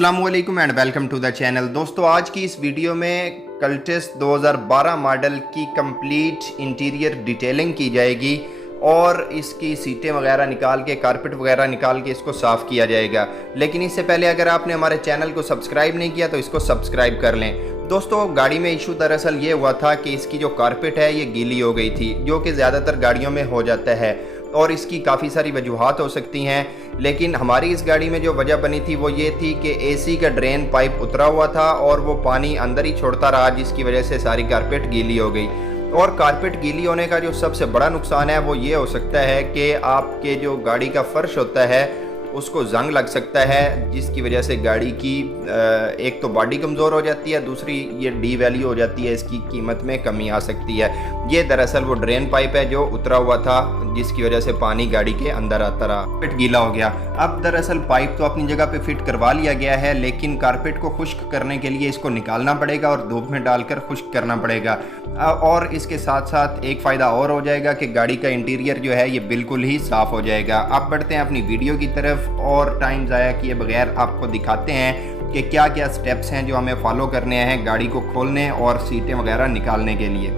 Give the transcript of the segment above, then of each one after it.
अस्सलामुअलैकुम and welcome to the channel. दोस्तों आज की इस वीडियो में कल्टस 2012 मॉडल की कंप्लीट इंटीरियर डिटेलिंग की जाएगी और इसकी सीटें वगैरह निकाल के कारपेट वगैरह निकाल के इसको साफ़ किया जाएगा। लेकिन इससे पहले अगर आपने हमारे चैनल को सब्सक्राइब नहीं किया तो इसको सब्सक्राइब कर लें। दोस्तों गाड़ी में इशू दरअसल ये हुआ था कि इसकी जो कारपेट है ये गीली हो गई थी, जो कि ज़्यादातर गाड़ियों में हो जाता है और इसकी काफ़ी सारी वजूहात हो सकती हैं। लेकिन हमारी इस गाड़ी में जो वजह बनी थी वो ये थी कि एसी का ड्रेन पाइप उतरा हुआ था और वो पानी अंदर ही छोड़ता रहा, जिसकी वजह से सारी कारपेट गीली हो गई। और कारपेट गीली होने का जो सबसे बड़ा नुकसान है वो ये हो सकता है कि आपके जो गाड़ी का फर्श होता है उसको जंग लग सकता है, जिसकी वजह से गाड़ी की एक तो बॉडी कमज़ोर हो जाती है, दूसरी ये डी वैल्यू हो जाती है, इसकी कीमत में कमी आ सकती है। ये दरअसल वो ड्रेन पाइप है जो उतरा हुआ था, जिसकी वजह से पानी गाड़ी के अंदर आता रहा, कारपेट गीला हो गया। अब दरअसल पाइप तो अपनी जगह पे फिट करवा लिया गया है, लेकिन कारपेट को खुश्क करने के लिए इसको निकालना पड़ेगा और धूप में डालकर खुश्क करना पड़ेगा। और इसके साथ साथ एक फ़ायदा और हो जाएगा कि गाड़ी का इंटीरियर जो है ये बिल्कुल ही साफ़ हो जाएगा। अब बढ़ते हैं अपनी वीडियो की तरफ और टाइम ज़ाया किए बगैर आपको दिखाते हैं कि क्या क्या स्टेप्स हैं जो हमें फॉलो करने हैं गाड़ी को खोलने और सीटें वगैरह निकालने के लिए।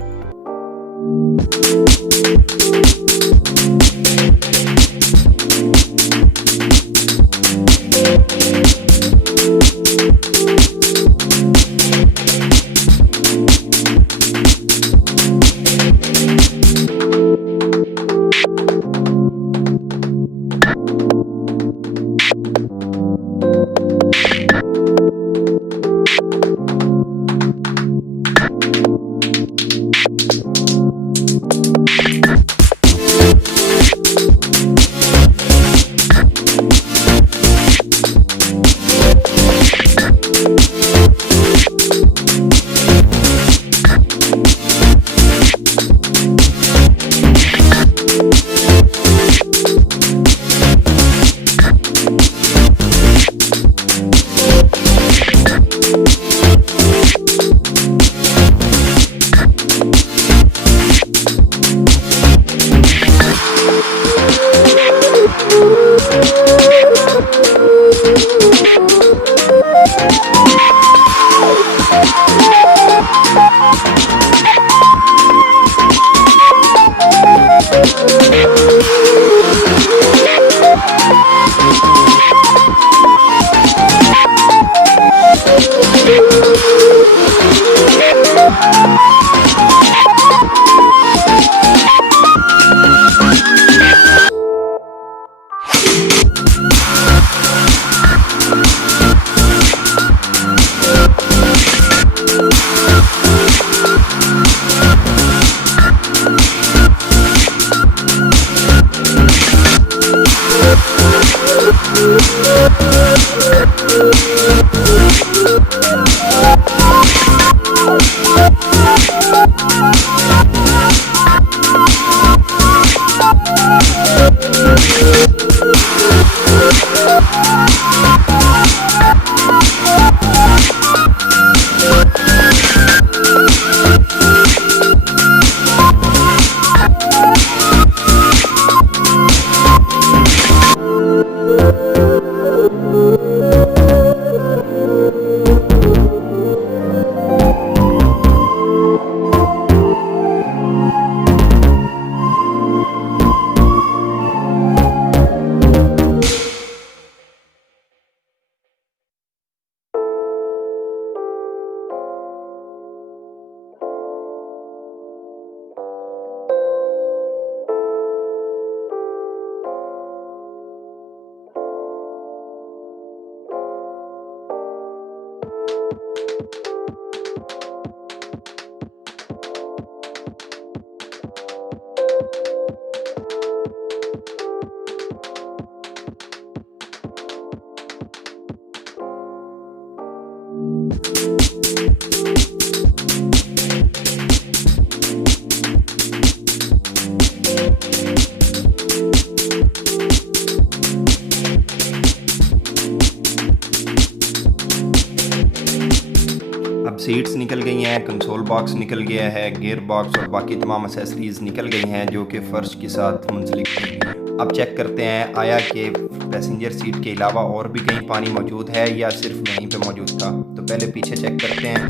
सीट्स निकल गई हैं, कंसोल बॉक्स निकल गया है, गियर बॉक्स और बाकी तमाम एसेसरीज़ निकल गई हैं जो कि फ़र्श के साथ मुंसलिक थी। अब चेक करते हैं आया कि पैसेंजर सीट के अलावा और भी कहीं पानी मौजूद है या सिर्फ यहीं पे मौजूद था। तो पहले पीछे चेक करते हैं।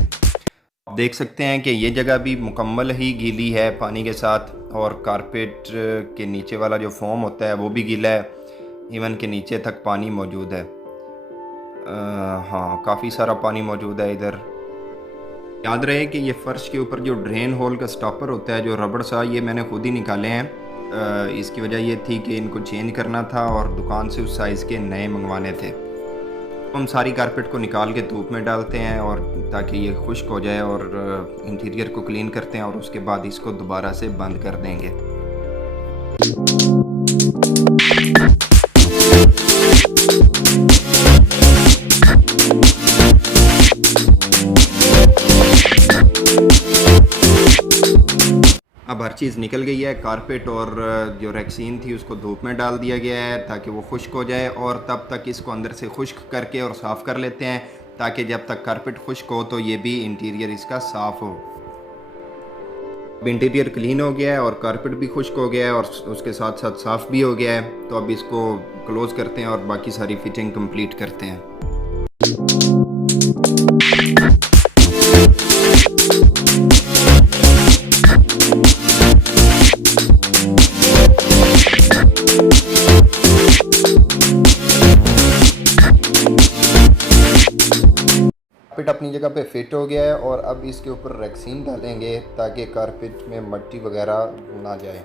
आप देख सकते हैं कि ये जगह भी मुकम्मल ही गीली है पानी के साथ, और कारपेट के नीचे वाला जो फोम होता है वो भी गीला है, इवन के नीचे तक पानी मौजूद है। हाँ, काफ़ी सारा पानी मौजूद है इधर। याद रहे कि ये फ़र्श के ऊपर जो ड्रेन होल का स्टॉपर होता है, जो रबड़ सा, ये मैंने खुद ही निकाले हैं। इसकी वजह ये थी कि इनको चेंज करना था और दुकान से उस साइज़ के नए मंगवाने थे। हम सारी कारपेट को निकाल के धूप में डालते हैं और ताकि ये खुश्क हो जाए, और इंटीरियर को क्लीन करते हैं और उसके बाद इसको दोबारा से बंद कर देंगे। अब हर चीज़ निकल गई है। कारपेट और जो रेक्सीन थी उसको धूप में डाल दिया गया है ताकि वो खुश्क हो जाए, और तब तक इसको अंदर से खुश्क करके और साफ़ कर लेते हैं, ताकि जब तक कारपेट खुश्क हो तो ये भी इंटीरियर इसका साफ़ हो। अब इंटीरियर क्लीन हो गया है और कारपेट भी खुश्क हो गया है और उसके साथ साथ साफ़ भी हो गया है। तो अब इसको क्लोज़ करते हैं और बाकी सारी फिटिंग कंप्लीट करते हैं। कारपेट अपनी जगह पे फिट हो गया है और अब इसके ऊपर रेक्सीन डालेंगे ताकि कारपेट में मट्टी वगैरह ना जाए।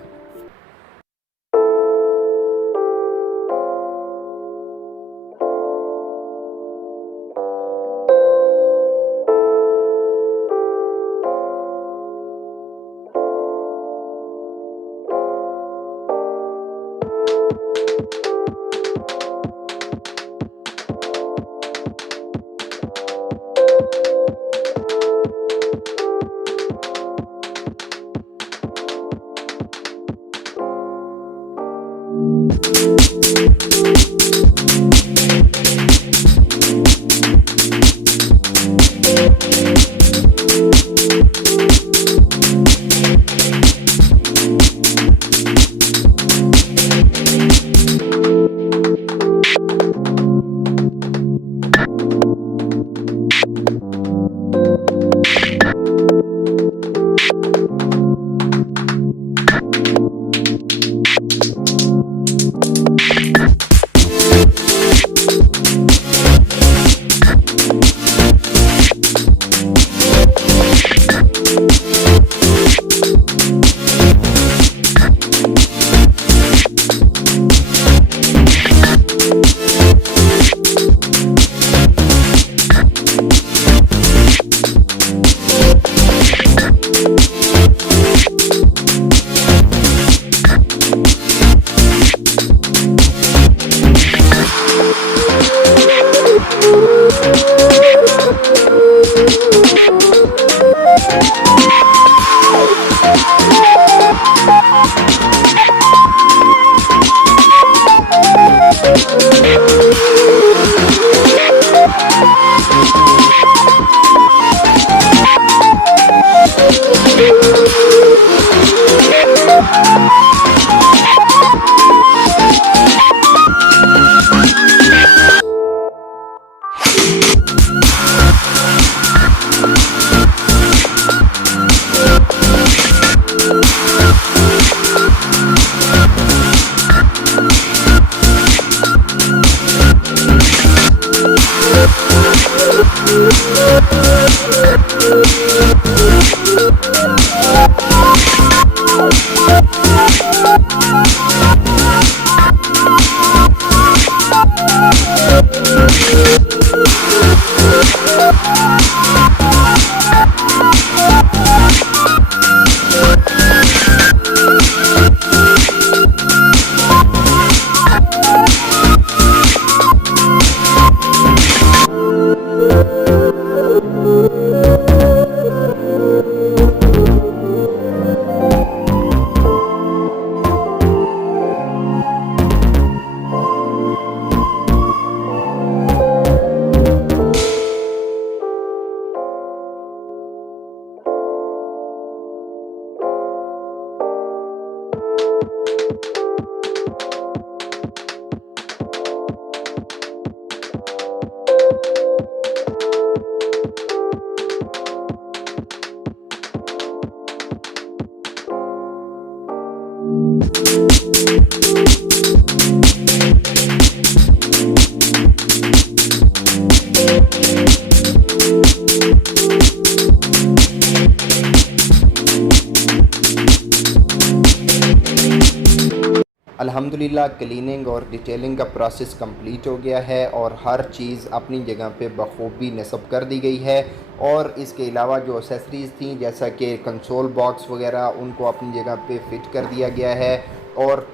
अल्हम्दुलिल्लाह क्लीनिंग और डिटेलिंग का प्रोसेस कंप्लीट हो गया है और हर चीज़ अपनी जगह पे बखूबी नस्ब कर दी गई है। और इसके अलावा जो एक्सेसरीज़ थी जैसा कि कंसोल बॉक्स वगैरह उनको अपनी जगह पे फिट कर दिया गया है और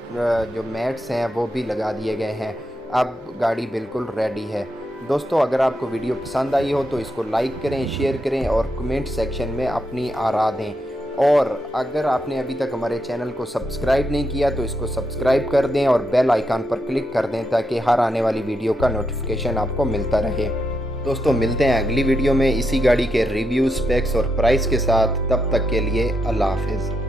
जो मैट्स हैं वो भी लगा दिए गए हैं। अब गाड़ी बिल्कुल रेडी है। दोस्तों अगर आपको वीडियो पसंद आई हो तो इसको लाइक करें, शेयर करें और कमेंट सेक्शन में अपनी आरा दें। और अगर आपने अभी तक हमारे चैनल को सब्सक्राइब नहीं किया तो इसको सब्सक्राइब कर दें और बेल आइकन पर क्लिक कर दें ताकि हर आने वाली वीडियो का नोटिफिकेशन आपको मिलता रहे। दोस्तों मिलते हैं अगली वीडियो में इसी गाड़ी के रिव्यू, स्पेक्स और प्राइस के साथ। तब तक के लिए अल्लाह हाफिज़।